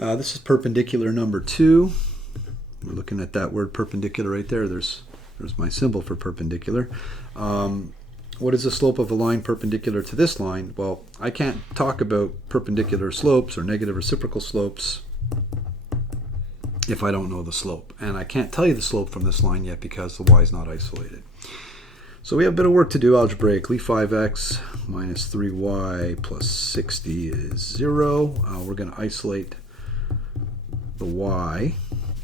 This is perpendicular number 2. We're looking at that word perpendicular right there. There's my symbol for perpendicular. What is the slope of a line perpendicular to this line? Well, I can't talk about perpendicular slopes or negative reciprocal slopes if I don't know the slope. And I can't tell you the slope from this line yet because the y is not isolated. So we have a bit of work to do algebraically. 5x minus 3y plus 60 is 0. We're going to isolate the y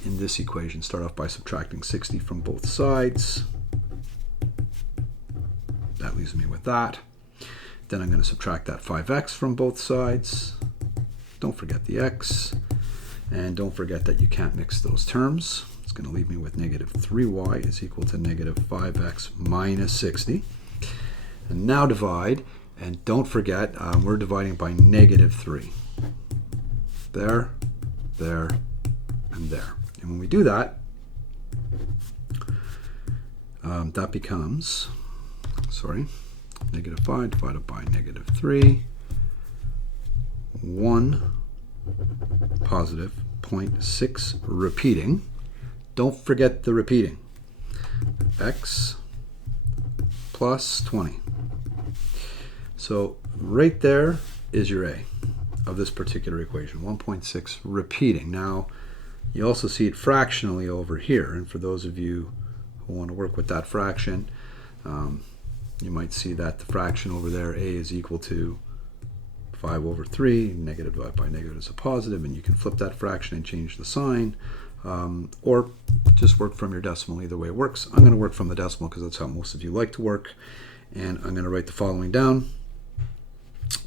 in this equation. Start off by subtracting 60 from both sides. That leaves me with that. Then I'm going to subtract that 5x from both sides. Don't forget the x. And don't forget that you can't mix those terms. It's going to leave me with negative 3y is equal to negative 5x minus 60. And now divide. And don't forget, we're dividing by negative 3. There, there, and there. And when we do that, that becomes, negative 5 divided by negative 3, 1 positive 0.6 repeating. Don't forget the repeating. X plus 20. So right there is your A of this particular equation, 1.6 repeating. Now, you also see it fractionally over here, and for those of you who want to work with that fraction, you might see that the fraction over there, A, is equal to 5 over 3, negative divided by negative is a positive, and you can flip that fraction and change the sign, or just work from your decimal. Either way it works. I'm going to work from the decimal because that's how most of you like to work, and I'm going to write the following down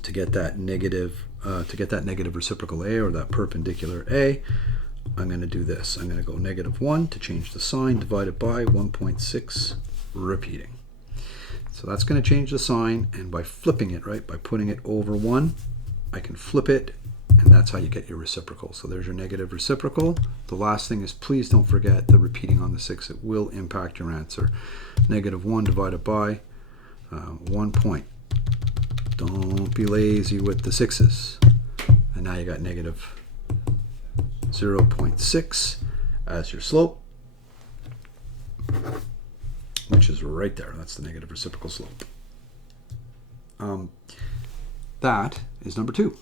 to get that negative reciprocal A, or that perpendicular A. I'm going to do this. I'm going to go negative 1 to change the sign, divided by 1.6 repeating. So that's going to change the sign, and by flipping it, by putting it over 1, I can flip it, and that's how you get your reciprocal. So there's your negative reciprocal. The last thing is, please don't forget the repeating on the 6. It will impact your answer. Negative 1 divided by 1 point. Don't be lazy with the 6's. And now you got negative 0.6 as your slope, which is right there. That's the negative reciprocal slope. That is number 2.